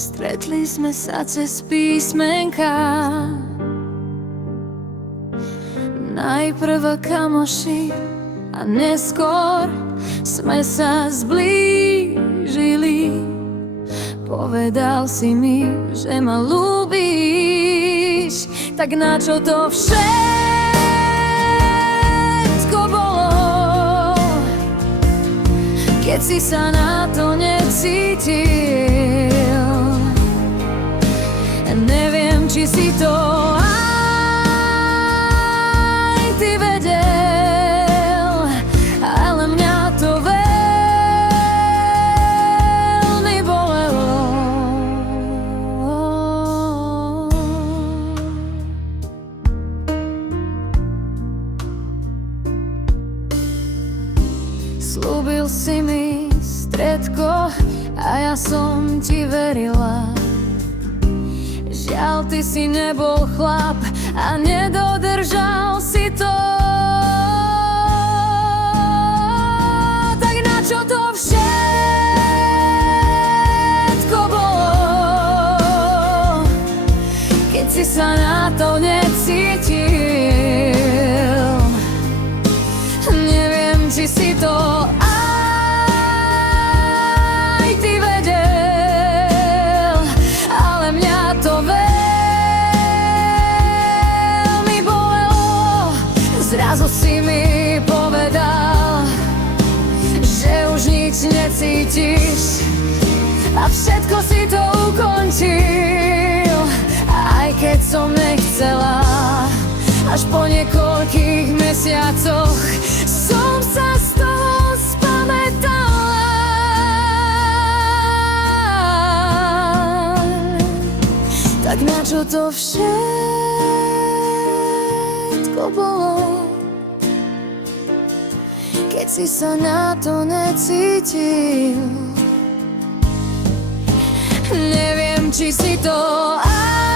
Stretli sme sa cez písmenka, najprv kamoši a neskôr sme sa zblížili. Povedal si mi, že ma ľúbíš, tak na čo to všetko bolo, keď si sa na to necítil? Neviem, či si to aj ty vedel, ale mňa to veľmi bolelo. Slúbil si mi stredko a ja som ti verila. Žiaľ, ty si nebol chlap a nedodržal si to. Tak na čo to všetko bolo, keď si sa na to necítil? Neviem, či si to aj ty vedel, ale mňa to veľmi bolelo. Zrazu si mi povedal, že už nič necítiš a všetko si to ukončil. Aj keď som nechcela, až po niekoľkých mesiacoch som sa z toho spamätala. Tak na čo to všetko bolo, keď si sa na to necítil? Neviem, či si to aj